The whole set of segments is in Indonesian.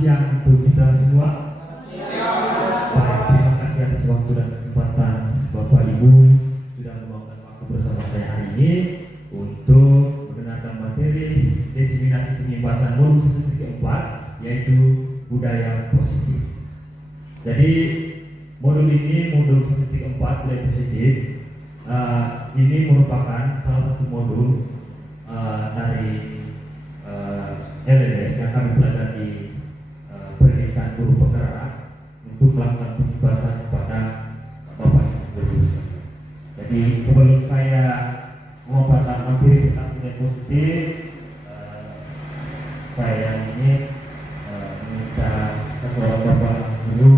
siang untuk kita semua. Baik, terima kasih atas waktu dan kesempatan Bapak Ibu sudah meluangkan waktu bersama saya hari ini untuk mendengarkan materi diseminasi penyimpasan modul 1.4 yaitu budaya positif. Jadi modul ini, modul 1.4 budaya positif, ini merupakan salah satu modul dari LLS yang kami pelajari pendidikan guru penggerak untuk melakukan penjelasan kepada Bapak Ibu guru. Jadi sebelum saya memaparkan materi tentang budaya positif, saya ingin meminta kepada Bapak guru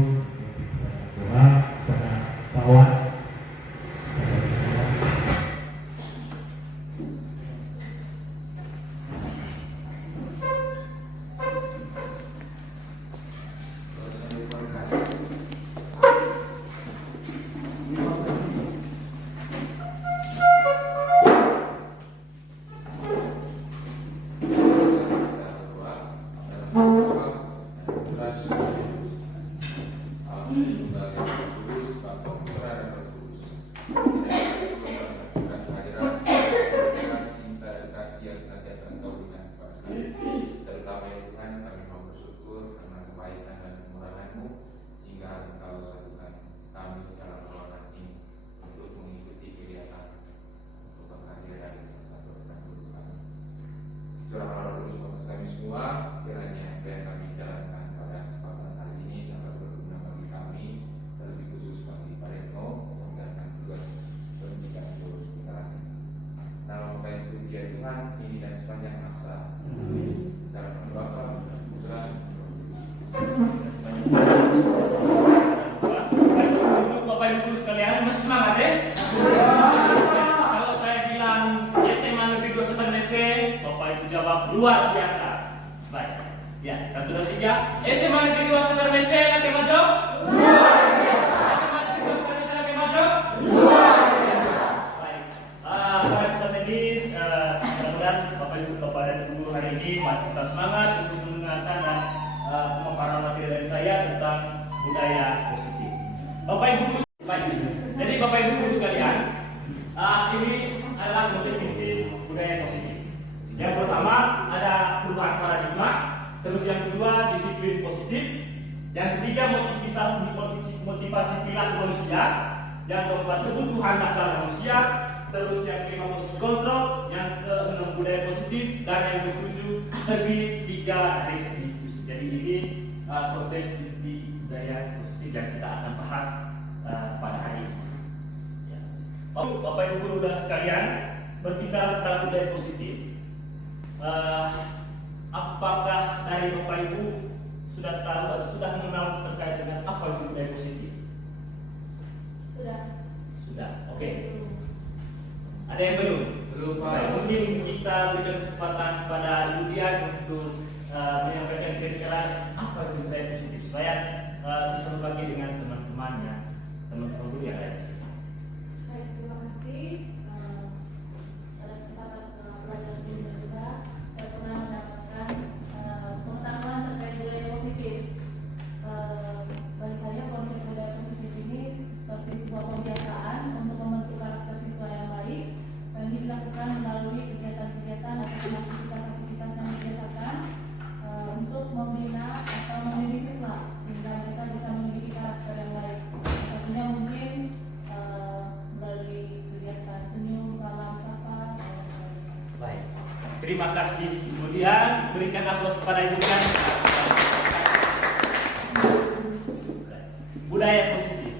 doa kepada kawan. Luar biasa. Baik. Ya, 1, 2, 3. SMA Negeri 2 Setar Mese lagi maju. Luar biasa. SMA Negeri 2 Setar Mese lagi maju. Luar biasa. Baik. Pada kesempatan ini, mudah-mudahan Bapak Ibu kepada guru hari ini masih tetap semangat untuk mendengarkan dan pemaparan materi dari saya tentang budaya positif. Bapak Ibu guru, baik. Jadi Bapak Ibu guru sekalian, ini adalah konsep inti budaya positif. Yang pertama ada perubahan paradigma, terus yang kedua disiplin positif, yang ketiga motivasi perilaku manusia, yang keempat kebutuhan dasar manusia, terus yang kelima musik kontrol, yang keenam budaya positif, dan yang ketujuh segitiga dari segitiga. Jadi ini konsep inti budaya positif yang kita akan bahas pada hari ini. Ya. Bapak Ibu guru dan sekalian, berbicara tentang budaya positif. Apakah dari Bapak Ibu sudah tahu atau sudah mengenal terkait dengan apa itu budaya positif? Sudah. Oke. Ada yang belum? Belum. Baik, mungkin kita berikan kesempatan kepada Yudian untuk menyampaikan kira-kira apa itu budaya positif supaya bisa berbagi dengan teman-temannya, teman-teman guru yang lain. Baik, terima kasih. Pada kesempatan pelajaran sebelumnya juga saya pernah mendapatkan pengetahuan terkait budaya positif. Bagi saya konsep budaya positif ini seperti sebuah kebiasaan untuk membentuk karakter siswa yang baik dan dilakukan melalui kegiatan-kegiatan atau aktivitas-aktivitas yang dibiasakan untuk membina atau mendidik siswa sehingga mereka bisa memiliki karakter yang baik. Satunya mungkin melalui kegiatan senyum, salam, sapa. Baik. Terima kasih. Kemudian berikan aplaus kepada Ibu Dian. Budaya positif.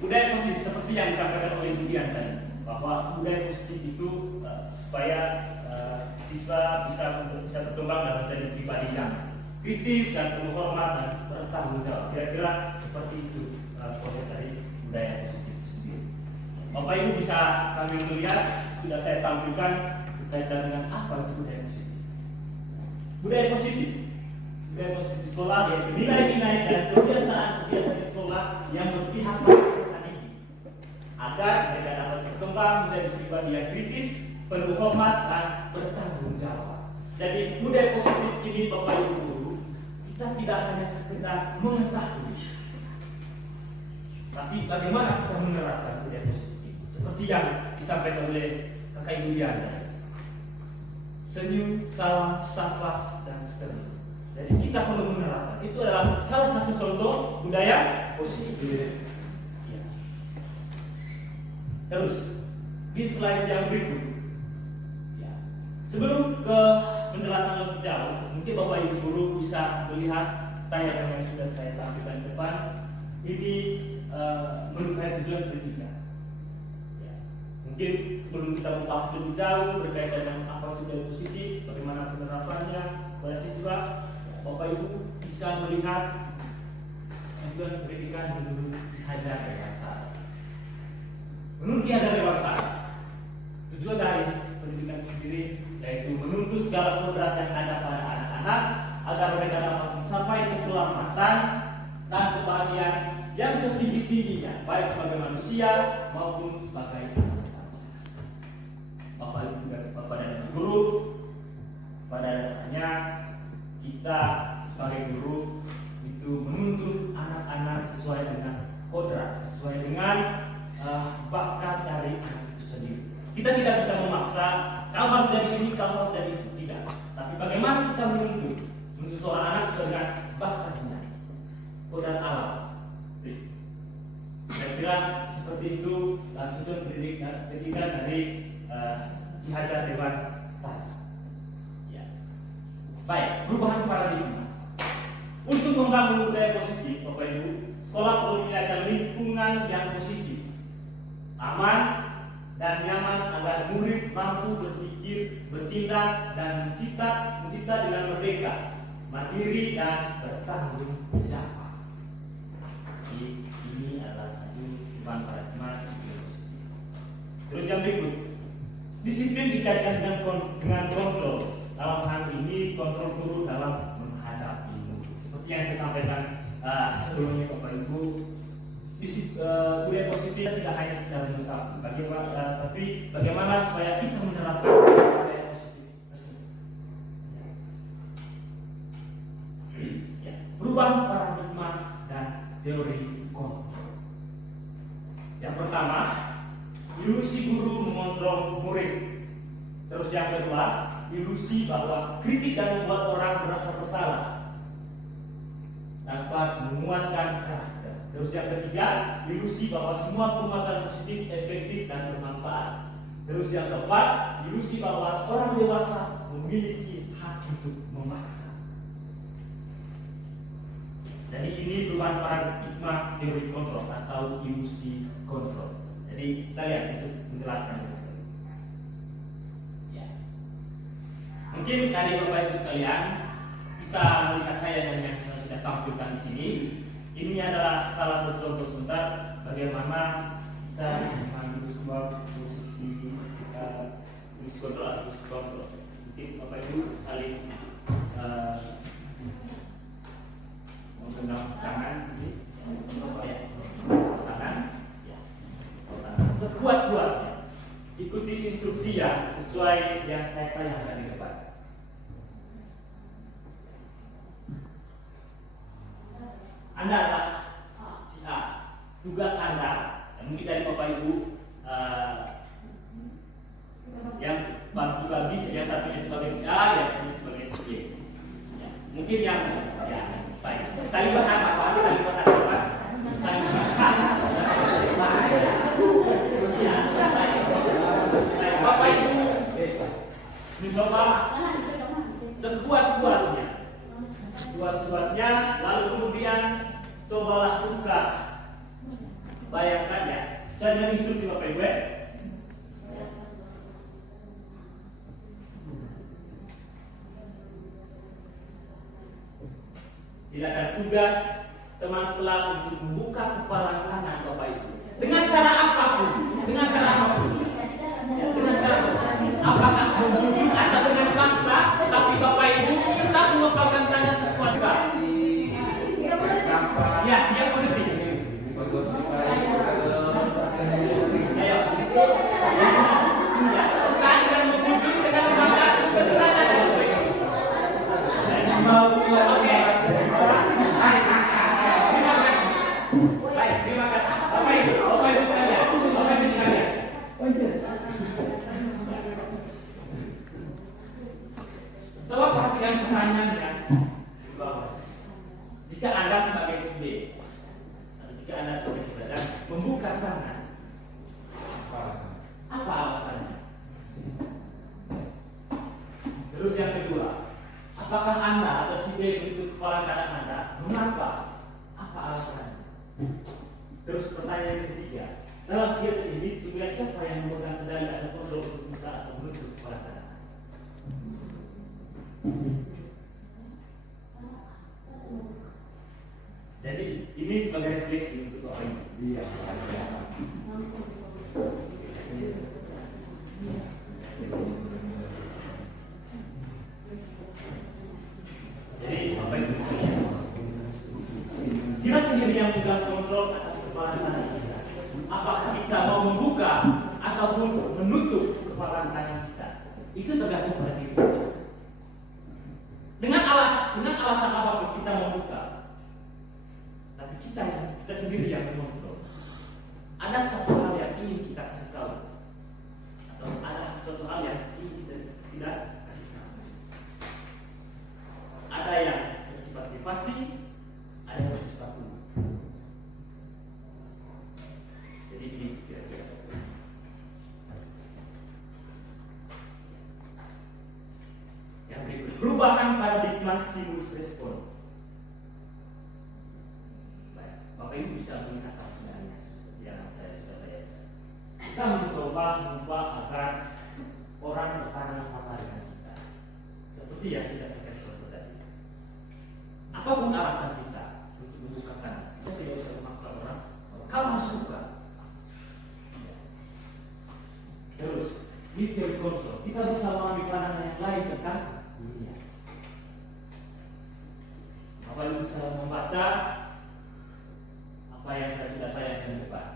Budaya positif seperti yang disampaikan oleh Ibu Dian tadi, bahwa budaya positif itu supaya siswa bisa berkembang dan menjadi pribadi yang kritis dan penuh hormat dan bertanggung jawab. Kira-kira seperti itu konsep dari budaya positif sendiri. Bapak Ibu bisa sambil melihat sudah saya tampilkan berkaitan dengan apa itu budaya positif. Budaya positif di sekolah yaitu nilai-nilai dan kebiasaan di sekolah yang berpihak pada peserta didik agar mereka dapat berkembang menjadi pribadi yang kritis, penuh hormat dan bertanggung jawab. Jadi budaya positif ini Bapak Ibu guru, kita tidak hanya sekedar mengetahui, tapi bagaimana kita menerapkan budaya positif. Seperti yang disampaikan oleh Kakak Ibu Diana, senyum, salam, sapa, dan seterusnya. Jadi kita perlu menerapkan. Itu adalah salah satu contoh budaya positif. Ya. Terus di slide yang berikut, ya. Sebelum ke penjelasan lebih jauh, mungkin Bapak Ibu guru bisa melihat tayangan yang sudah saya tampilkan di depan. Ini merupakan tujuan pendidikan. Ya. Mungkin sebelum kita membahas lebih jauh berkaitan dengan apa itu budaya positif, bagaimana penerapannya pada siswa, ya, Bapak Ibu bisa melihat tujuan pendidikan menurut Ki Hajar Dewantara. Menurut Ki Hajar Dewantara, tujuan dari pendidikan itu sendiri yaitu menuntut segala kodrat yang ada pada anak-anak agar mereka dapat mencapai keselamatan dan kebahagiaan yang setinggi-tingginya, baik sebagai manusia maupun sebagai anak bangsa. Bapak Ibu dan Bapak dan Ibu guru, pada dasarnya kita sebagai guru itu menuntut anak-anak sesuai dengan kodrat, sesuai dengan bakat dari anak itu sendiri. Kita tidak bisa memaksa kau harus jadi ini, kau harus jadi itu, tidak. Tapi bagaimana kita menuntut seorang anak sesuai dengan bakatnya, kodrat alam. Saya kira seperti itu tujuan pendidikan dari Ki Hajar Dewantara. Ya. Baik, perubahan paradigma. Untuk membangun budaya positif, Bapak Ibu, sekolah perlu menyediakan lingkungan yang positif, aman dan nyaman agar murid mampu berpikir, bertindak dan mencipta dengan merdeka, mandiri dan bertanggung jawab. Ini adalah satu perubahan paradigma disiplin positif. Terus yang berikut, disiplin dikaitkan dengan kontrol. Dalam hal ini kontrol guru dalam menghadapi murid. Seperti yang saya sampaikan sebelumnya Bapak Ibu, budaya positif tidak hanya secara melengkapi, tapi bagaimana supaya kita menerapkan budaya positif tersebut. Ya. Perubahan paradigma dan teori kontrol. Yang pertama, ilusi guru mengontrol murid. Terus yang kedua, ilusi bahwa kritik dan membuat orang merasa bersalah dapat menguatkan karakter. Terus yang ketiga, ilusi bahwa semua penguatan positif efektif dan bermanfaat. Terus yang keempat, ilusi bahwa orang dewasa memiliki hak untuk memaksa. Jadi ini perubahan paradigma teori kontrol atau ilusi kontrol. Jadi kita lihat itu penjelasannya. Ya. Mungkin tadi Bapak Ibu sekalian bisa melihat tayangan yang saya sudah tampilkan di sini. Ini adalah salah satu contoh sebentar bagaimana kita mengambil sebuah posisi ilusi kontrol atau ilusi kontrol. Mungkin Bapak Ibu saling menggenggam tangan, ya, tangan, ya, sekuat-kuatnya. Ikuti instruksi yang sesuai yang saya tayangkan di depan. Anda adalah si A. Tugas Anda, mungkin dari Bapak Ibu yang bagi-bagi, yang satunya sebagai si A, yang satunya sebagai si B. Ya, mungkin yang ya, baik. Saling berhadapan, saling berhadapan, saling berhadapan. Ya, baik. Bapak Ibu mencoba sekuat-kuatnya. Kuat-kuatnya, lalu kemudian cobalah buka. Bayangkan ya, saya instruksi Bapak Ibu. Silakan tugas teman sekolah untuk membuka kepala kanan Bapak Ibu. Dengan cara apapun, dengan cara apapun. Ya, dengan cara apakah membujuk atau dengan paksa, tapi Bapak Ibu tetap mengepalkan tangan sekuat-kuat. Ya, dia mengerti. Ayo. Ya, dengan membujuk dengan memaksa, terserah saja. Oke. perhatikan pertanyaannya di bawah. Jika Anda sebagai si B, atau jika Anda sebagai saudara membuka tangan, apa alasannya? Terus yang kedua, apakah Anda atau si B begitu kepala kanan Anda? Mengapa? Apa alasannya? Terus pertanyaan yang ketiga, dalam kegiatan ini sebenarnya siapa yang memegang kendali atau kontrol untuk membuka atau menutup kepala kanan? Jadi ini sebagai refleksi untuk Bapak Ibu. Jadi Bapak Ibu sekalian, kita sendiri yang pegang kontrol atas kepala kanan kita. Apakah kita mau membuka ataupun menutup kepala kanan kita? Itu tergantung pada diri kita. Dengan alasan apapun kita membuka, tapi kita sendiri yang mengontrol. Ada satu hal yang ingin kita kasih tahu, atau ada satu hal yang ingin kita tidak kasih tahu. Ada yang bersifat privasi, ada yang bersifat umum. Jadi ini kira-kira. Yang berikut, perubahan paradigma stimulus respon. Baik, Bapak Ibu bisa melihat sebenarnya yang saya sudah bayangkan. Kita mencoba mengubah agar orang bertanya sama dengan kita. Seperti yang sudah saya kasih contoh tadi. Apapun alasan kita untuk membukakan, kita tidak usah memaksa orang. Kalau harus buka. Terus, ini teori kontrol. Kita bisa mengambil pandangan yang lain tentang dunia. Bapak Ibu bisa membaca apa yang saya sudah tayangkan di depan.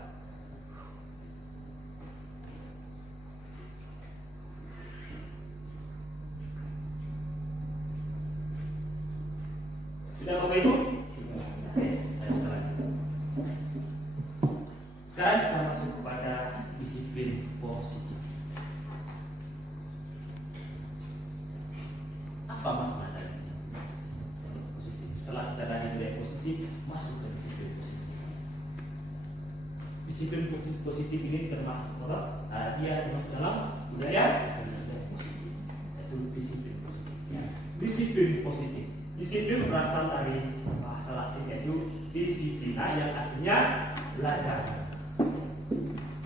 Sudah Bapak Ibu? Oke, saya usahakan. Sekarang kita masuk kepada disiplin positif. Apa makna dari disiplin positif? Setelah kita tadi nilai positif, masuk ke disiplin positif. Disiplin positif ini termasuk dia termasuk dalam budaya positif, yaitu disiplin positif. Disiplin positif. Disiplin berasal dari bahasa Latin yaitu disiplina yang artinya belajar.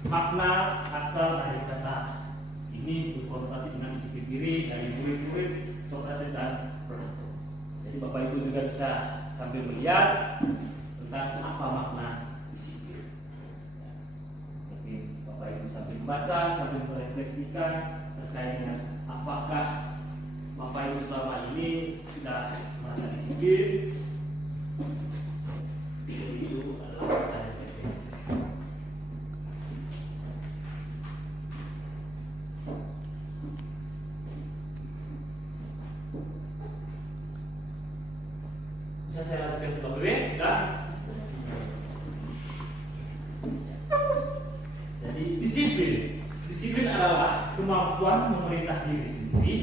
Makna asal dari kata ini berkonotasi dengan disiplin diri dari murid-murid Socrates dan Plato. Jadi Bapak Ibu juga bisa sambil melihat tentang apa makna disiplin. Jadi Bapak Ibu sambil membaca, sambil merefleksikan terkait dengan apakah Bapak Ibu selama ini sudah merasa disiplin. Itu adalah kata refleksi. Bisa saya lanjutkan sebab B? Sudah? Jadi disiplin adalah kemampuan memerintah diri sendiri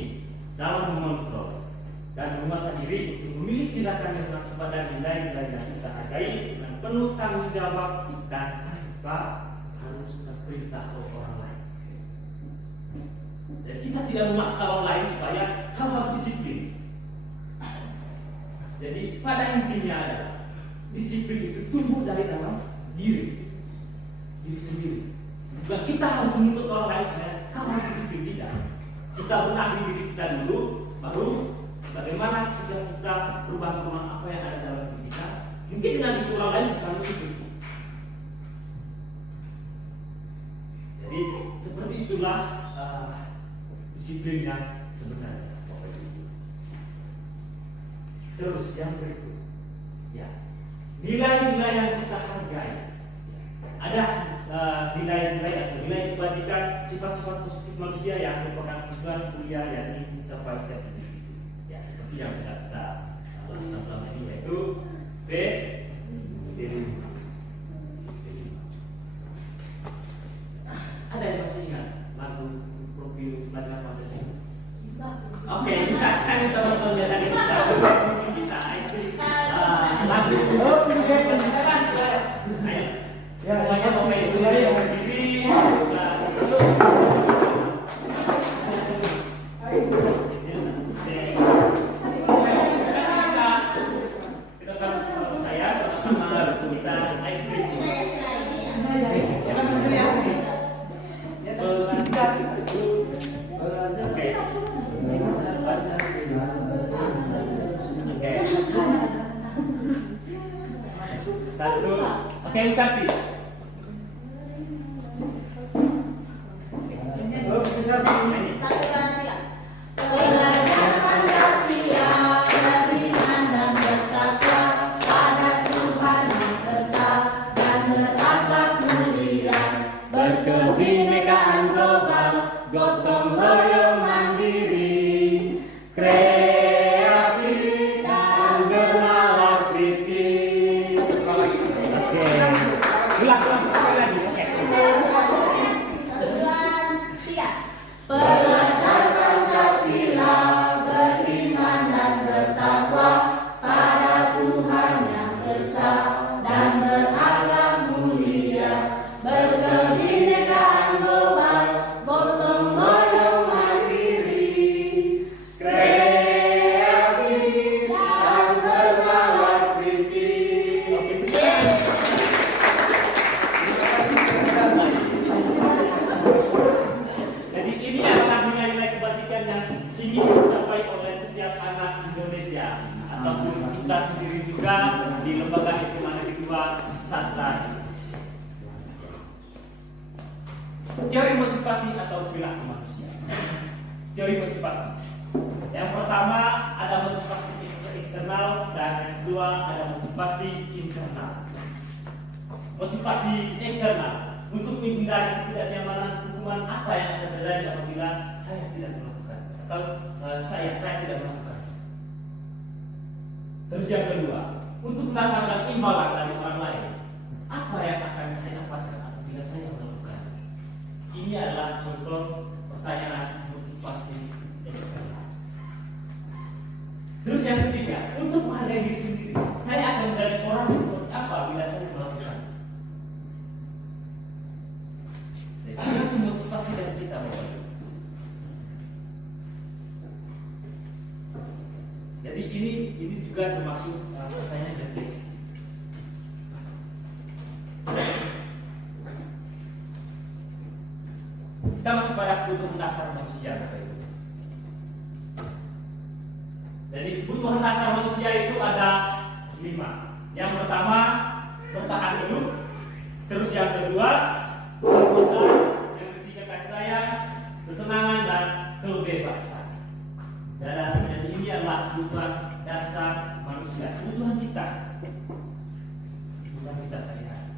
dalam mengontrol dan memaksa diri untuk memilih tindakan yang mengacu pada nilai-nilai yang kita hargai dengan penuh tanggung jawab dan tanpa harus terperintah oleh orang lain. Dan kita tidak memaksa orang lain supaya harus disiplin. Jadi pada intinya adalah disiplin itu tumbuh dari dalam diri sendiri. Bukan kita harus menuntut orang lain supaya kamu harus disiplin, tidak. Kita benahi diri kita dulu, baru bagaimana setiap kita perubahan-perubahan apa yang ada dalam diri kita. Mungkin dengan itu orang lain bisa mengikuti. Jadi seperti itulah disiplin yang sebenarnya. Terus yang berikut, ya, nilai-nilai yang kita hargai. Ada nilai-nilai atau nilai kebajikan, sifat-sifat positif manusia yang merupakan tujuan kuliah yang ingin dicapai setiap individu. Ya, seperti yang sudah kita lakukan selama ini, yaitu B5. Ada yang masih ingat lagu profil pelajar Pancasila? Oke, bisa. Saya minta bantuan Oke, Ibu Santi. Satu, dua, tiga. Belajar Pancasila, beriman dan bertakwa pada Tuhan Yang Esa dan berakhlak mulia, berkebinekaan global, gotong royong mandiri, kreasi dan bernalar kritis. Oke. Ulang sekali lagi. Oke. Belajar Pancasila, beriman dan bertakwa pada Tuhan Yang Esa dan berakhlak mulia, berkebinekaan global, gotong royong mandiri, kreasi dan bernalar kritis. Jadi ini adalah nilai-nilai kebajikan yang ingin dicapai oleh setiap anak Indonesia ataupun kita sendiri juga di Lembaga SMA Negeri 2 Satgas. Teori motivasi atau perilaku manusia. Teori motivasi. Yang pertama ada motivasi eksternal dan yang kedua ada motivasi internal. Motivasi eksternal untuk menghindari ketidaknyamanan hubungan apa yang akan terjadi apabila saya tidak melakukan atau saya tidak melakukan. Terus yang kedua, untuk mendapatkan imbalan dari orang lain, apa yang akan saya dapatkan apabila saya melakukan. Ini adalah contoh pertanyaan motivasi eksternal. Terus yang ketiga, untuk menghargai diri sendiri, saya akan menjadi orang seperti apa bila saya melakukan. Itu motivasi dari kita, Bapak Ibu. Jadi ini juga termasuk pertanyaan refleksi. Kita masuk pada kebutuhan dasar manusia, Bapak Ibu. Jadi kebutuhan dasar manusia itu ada 5. Yang pertama bertahan hidup. Terus yang kedua berpuasa, yang ketiga kasih sayang, kesenangan dan kebebasan. Dan jadi ini adalah kebutuhan dasar manusia, kebutuhan kita sehari-hari.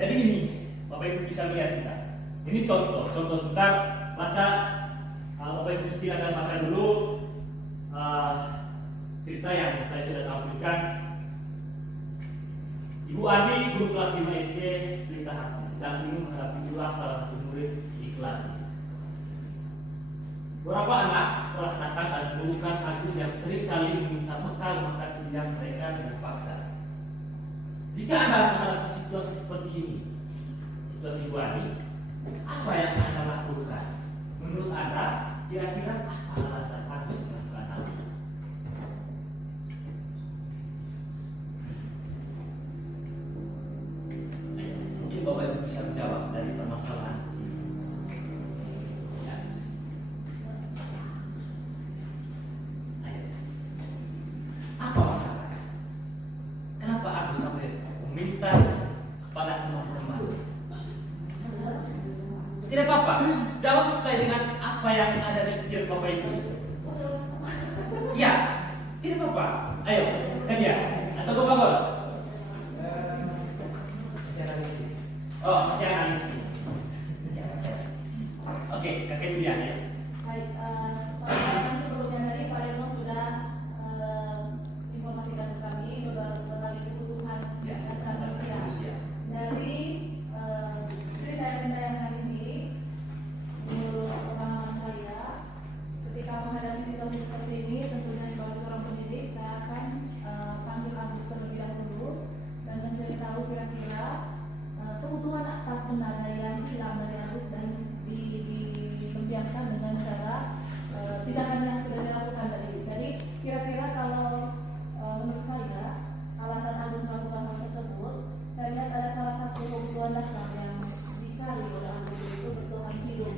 Jadi ini, Bapak Ibu bisa lihat kita. Ini contoh sebentar baca. Bapak Ibu silakan baca dulu cerita yang saya sudah tampilkan. Ibu Adi, guru kelas 5 SD Pelita Hati, sedang bingung menghadapi ulah salah satu murid di kelas. Beberapa anak telah datang dan mengeluhkan Agus yang sering kali meminta bekal makan siang mereka dengan paksa. Jika Anda menghadapi situasi seperti ini, situasi Ibu Adi, apa yang Anda lakukan? Menurut Anda, kira-kira apa alasan Agus melakukan hal itu? Mungkin Bapak Ibu bisa menjawab dari permasalahan ini. Ya. Ayo. Apa masalah? Kenapa Agus sampai meminta kepada teman-teman? Tidak apa-apa, jawab sesuai dengan apa yang ada di pikiran Bapak Ibu. Ya, tidak apa-apa. Ayo, kan ya? Atau Bapak? Oh, masih analisis. Oke, kakek Julian ya. Baik, pertanyaan sebelumnya tadi Pak Reno sudah informasikan ke kami berbagai kebutuhan dasar manusia. Dari cerita yang hari ini, menurut pengalaman saya, ketika menghadapi situasi seperti ini, tentunya sebagai seorang pendidik, saya akan panggil Agus terlebih dahulu dan mencari tahu kira-kira kebutuhan apa sebenarnya yang hilang dari Agus dan dilempiaskan dengan cara tindakan yang sudah dilakukan tadi. Jadi kira-kira kalau menurut saya alasan Agus melakukan hal tersebut, saya lihat ada salah satu kebutuhan dasar yang dicari oleh Agus, itu bertahan hidup.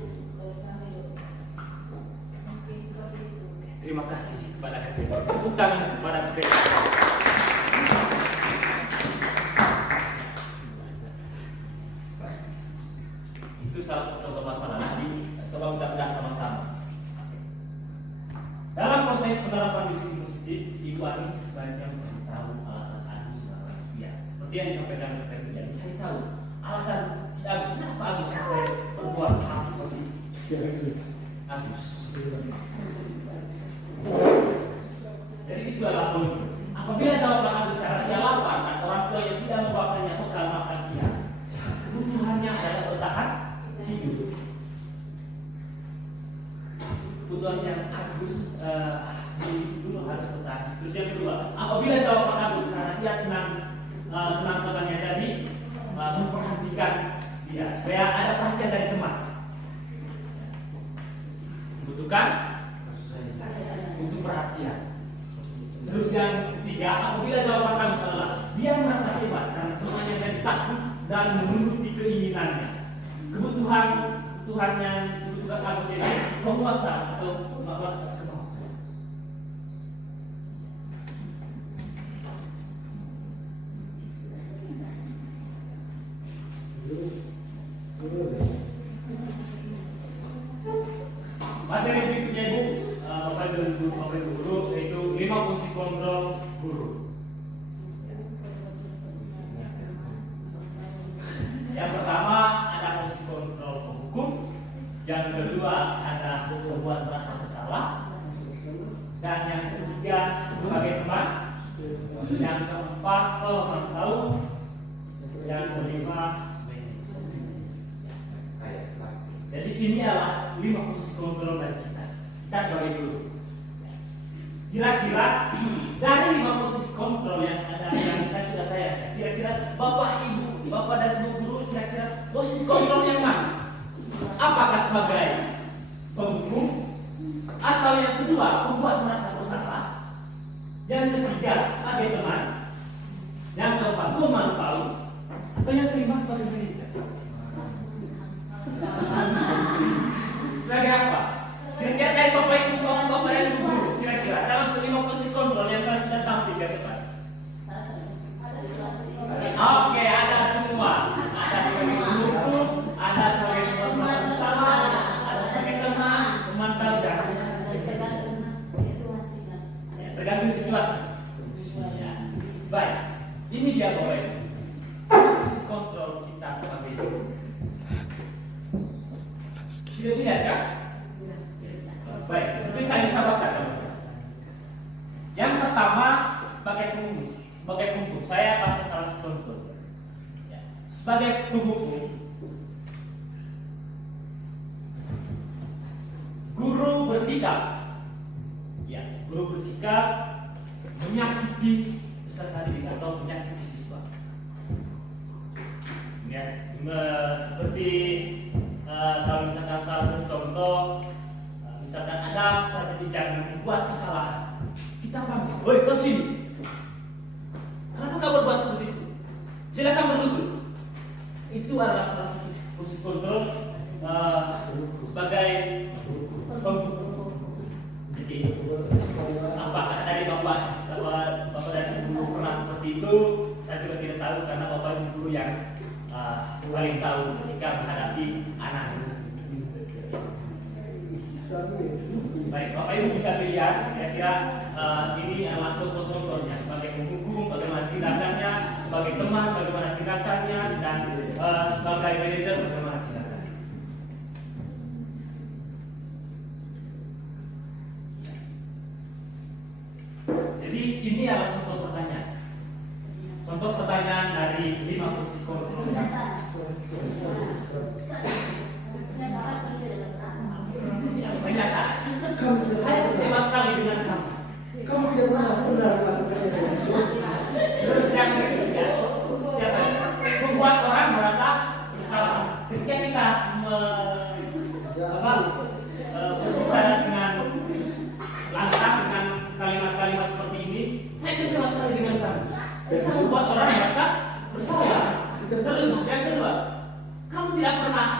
Mungkin seperti itu. Terima kasih kepada kakek. Tepuk tangan kepada kakek. seperti yang disampaikan oleh Pak Ibu, saya tahu alasan si Agus, kenapa Agus sampai berbuat hal seperti Agus. Jadi itu adalah poin. Apabila jawaban Agus karena ia lapar dan orang tua yang tidak membawakannya bekal makan siang, kebutuhannya adalah bertahan hidup. Kebutuhannya Agus dulu harus bertahan. Terus yang kedua, apabila jawaban Agus karena dia senang temannya, jadi memperhatikan dia supaya ada perhatian dari teman. Butuhkan untuk perhatian. Terus yang ketiga, apabila jawaban Agus adalah dia merasa hebat karena temannya jadi takut dan menuruti keinginannya. Kebutuhan Agus ini penguasa atau batas kemampuan. Materi berikutnya Ibu, Bapak Ibu guru, yaitu 5 fungsi kontrol guru. Yang pertama ada fungsi kontrol penghukum, yang kedua ada membuat merasa bersalah, dan yang ketiga sebagai teman, yang keempat memantau, yang kelima. Jadi ini adalah 5 fungsi kontrol dari kita sebagai guru. Kira-kira dari 5 fungsi kontrol yang ada yang saya sudah tanya, kira-kira Bapak Ibu, Bapak dan Ibu guru, kira-kira posisi kontrol yang mana? Apakah sebagai penghukum, atau yang kedua membuat merasa bersalah, yang ketiga sebagai teman, yang keempat memantau, atau yang kelima sebagai manajer? Sebagai apa? Kira-kira dari Bapak Ibu, Bapak dan Ibu guru, kira-kira dalam kelima posisi kontrol yang saya sudah tampilkan depan. Oke, ada semua. Ada sebagai penghukum, ada sebagai membuat bersalah, ada sebagai teman, memantau, dan tergantung situasi. Ya. Baik, ini dia Bapak Ibu. Posisi kontrol kita sebagai guru. Sudah lihat kan? Baik, itu saya bisa baca sama. Yang pertama sebagai penghukum, saya baca salah contoh. Ya. Sebagai penghukum, guru bersikap, ya, guru bersikap menyakiti peserta didik atau menyakiti siswa. Ya, seperti kalau misalkan salah satu contoh, misalkan ada peserta didik yang membuat kesalahan, kita panggil, "Woi, ke sini. Kenapa kamu berbuat seperti itu? Silakan berlutut." Itu adalah salah satu fungsi kontrol sebagai penghukum. Jadi, apakah dari Bapak dan Ibu pernah seperti itu? Saya juga tidak tahu karena Bapak dan Ibu yang paling tahu ketika menghadapi anak. Baik, Bapak Ibu bisa lihat kira-kira ini adalah contoh-contohnya sebagai penghukum, bagaimana tindakannya, sebagai teman, bagaimana tindakannya, dan sebagai manajer bagaimana tindakannya. Jadi ini adalah contoh pertanyaan. Contoh pertanyaan dari 5 fungsi kontrol. Ternyata saya kecewa sekali dengan kamu. Kamu tidak pernah benar melakukan itu. Terus yang ketiga, siapa? Membuat orang merasa bersalah. Ketika kita berbicara dengan lantang dengan kalimat-kalimat seperti ini, saya kecewa sekali dengan kamu. Kita membuat orang merasa bersalah. Terus yang kedua, kamu tidak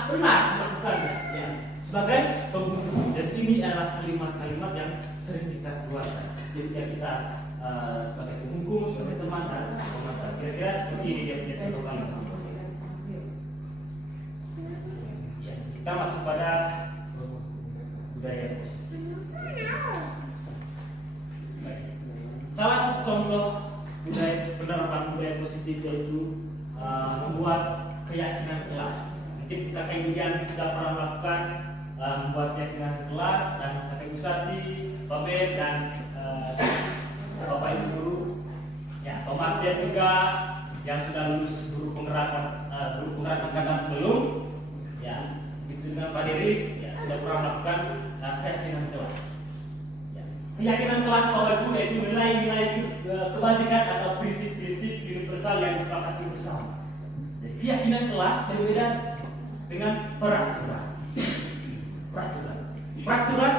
pernah melakukannya. Ya. Sebagai penghukum, dan ini adalah kalimat-kalimat yang sering kita keluarkan. Jadi kita sebagai penghukum, sebagai teman dan pemantau. Kira-kira seperti ini dia punya contoh kalimat. Ya, kita masuk pada budaya positif. Salah satu contoh penerapan budaya positif positif, yaitu membuat keyakinan kelas. Mungkin kakak ibu Dian sudah pernah melakukan membuat keyakinan kelas, dan kakak ibu Sati, Pak Ben, dan bapak ibu guru, ya Pak Marsya juga yang sudah lulus guru penggerak angkatan sebelum, ya begitu dengan Pak Derik, ya sudah pernah melakukan keyakinan kelas. Ya. Keyakinan kelas Bapak Ibu yaitu nilai-nilai kebajikan atau prinsip-prinsip universal yang disepakati bersama. Jadi, keyakinan kelas berbeda dengan peraturan. Peraturan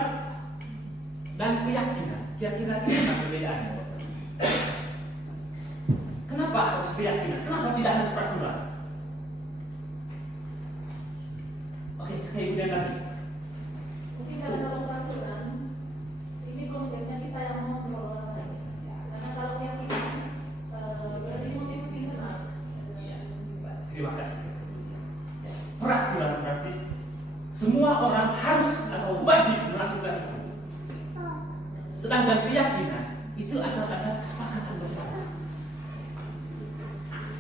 dan keyakinan. Keyakinan itu apa perbedaannya? Kenapa harus keyakinan? Kenapa tidak harus peraturan? Oke, kemudian lagi. Mungkin kalau peraturan, ini konsepnya kita yang mau mengelola. Karena kalau keyakinan, berarti motivasi internal. Terima kasih. Peraturan berarti semua orang harus atau wajib melakukan itu. Sedangkan keyakinan itu adalah asal kesepakatan bersama.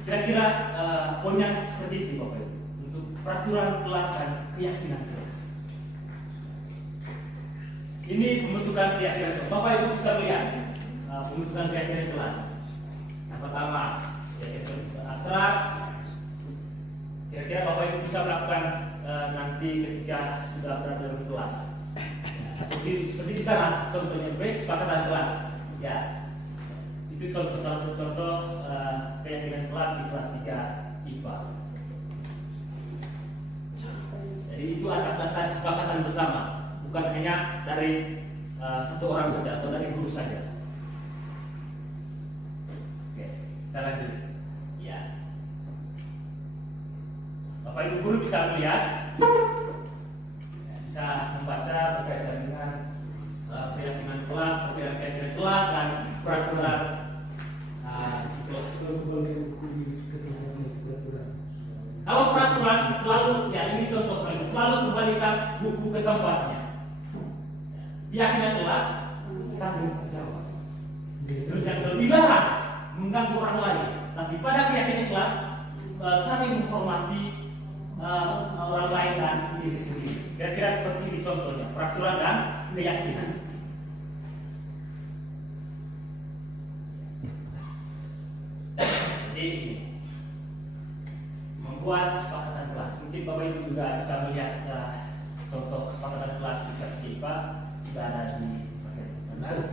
Kira-kira poinnya seperti itu Bapak Ibu, untuk peraturan kelas dan keyakinan kelas. Ini pembentukan keyakinan kelas. Bapak Ibu bisa melihat pembentukan keyakinan kelas. Yang pertama, keyakinan abstrak. Kira-kira Bapak Ibu bisa melakukan nanti ketika sudah berada dalam kelas. Seperti di sana, contohnya break kesepakatan kelas. Ya, itu salah satu contoh keyakinan kelas di kelas 3 IPA. Jadi itu atas dasar kesepakatan bersama, bukan hanya dari satu orang saja atau dari guru saja. Oke, kita lanjut. Ya, Bapak Ibu guru bisa melihat, bisa membaca berkaitan dengan keyakinan kelas, keyakinan kelas dan peraturan kelas. Kalau peraturan selalu, ya ini contoh selalu kembalikan buku ke tempatnya. Keyakinan kelas tanggung jawab. Terus yang kedua, dilarang mengganggu orang lain. Tapi pada keyakinan kelas saling menghormati orang lain dan diri sendiri. Kira-kira seperti ini contohnya, peraturan dan keyakinan. Jadi membuat kesepakatan kelas. Mungkin Bapak Ibu juga bisa melihat contoh kesepakatan kelas di kelas IPA sudah ada di bagian kanan.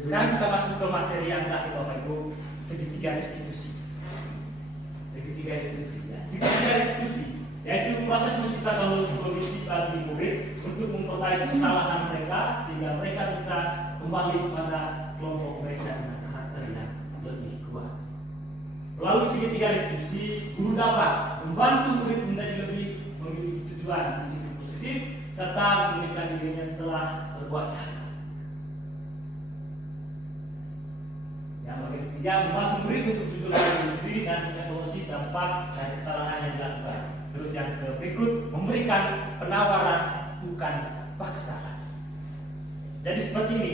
Sekarang kita masuk ke materi yang terakhir Bapak Ibu, segitiga restitusi. Segitiga restitusi, ya. Segitiga restitusi yaitu proses menciptakan kondisi bagi murid untuk memperbaiki kesalahan mereka sehingga mereka bisa kembali kepada kelompok mereka dengan karakter yang lebih kuat. Melalui segitiga restitusi, guru dapat membantu murid menjadi lebih memiliki tujuan disiplin positif serta memulihkan dirinya setelah berbuat salah. Yang ketiga, membantu murid untuk jujur pada diri sendiri dan mengevaluasi dampak dan kesalahan yang dilakukan. Terus yang berikut, memberikan penawaran bukan paksaan. Jadi seperti ini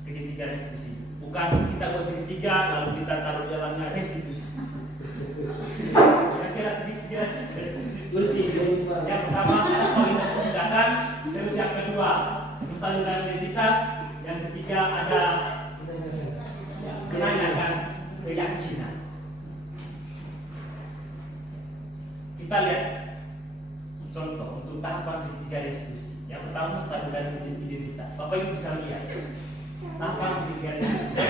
segitiga restitusi. Bukan kita buat segitiga lalu kita taruh dalamnya restitusi. Kira-kira segitiga restitusi seperti itu. Yang pertama ada validasi tindakan, terus yang kedua mensalurkan identitas, yang ketiga ada menanyakan keyakinan. Kita lihat contoh untuk tahapan segitiga restitusi. Yang pertama menstabilkan identitas. Bapak Ibu bisa lihat tahapan segitiga restitusi.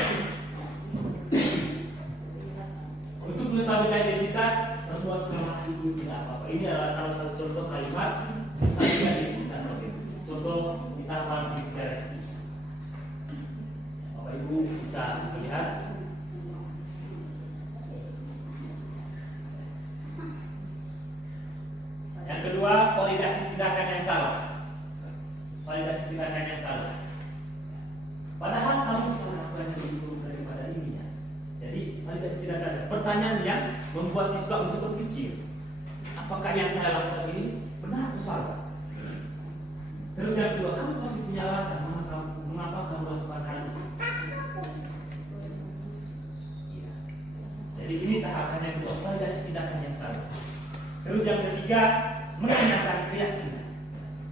Untuk menstabilkan identitas, terbuat semangat itu tidak apa-apa. Ini adalah salah satu contoh kalimat menstabilkan identitas. Contoh di tahapan segitiga restitusi. Bapak Ibu bisa melihat. Yang kedua, validasi tindakan yang salah. Validasi tindakan yang salah. Padahal kamu bisa melakukannya lebih buruk daripada ini ya. Jadi validasi tindakan. Pertanyaan yang membuat siswa untuk berpikir, apakah yang saya lakukan ini benar atau salah? Terus yang kedua, kamu pasti punya alasan mengapa kamu lakukan hal itu. Iya. Jadi ini tahapan yang kedua, validasi tindakan yang salah. Terus yang ketiga, menanyakan keyakinan.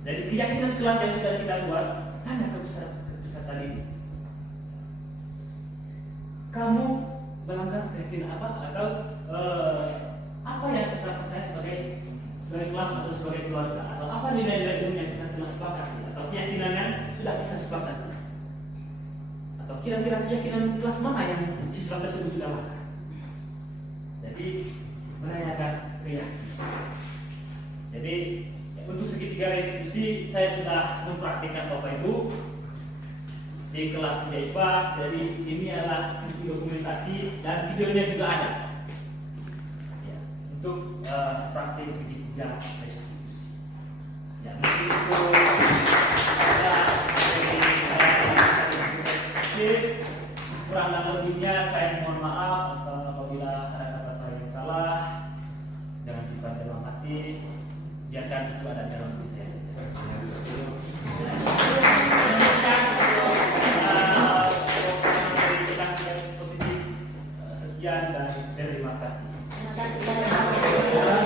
Jadi keyakinan kelas yang sudah kita buat, tanya ke peserta didik. Kamu melanggar keyakinan apa atau apa yang kita percaya sebagai kelas atau sebagai keluarga, atau apa nilai-nilai umum yang kita telah sepakati, atau keyakinan yang sudah kita sepakati, atau kira-kira keyakinan kelas mana yang siswa tersebut sudah makan. Jadi menanyakan keyakinan. Jadi untuk segitiga restitusi saya sudah mempraktikkan Bapak Ibu di kelas IPA. Jadi ini adalah dokumentasi dan videonya juga ada ya, untuk praktik segitiga restitusi. Ya, mungkin itu kurang dan lebihnya saya mohon maaf apabila ada kata saya yang salah. Jangan simpan dalam hati, biarkan itu ada dalam diri saya. Sekian dan terima kasih. Terima kasih.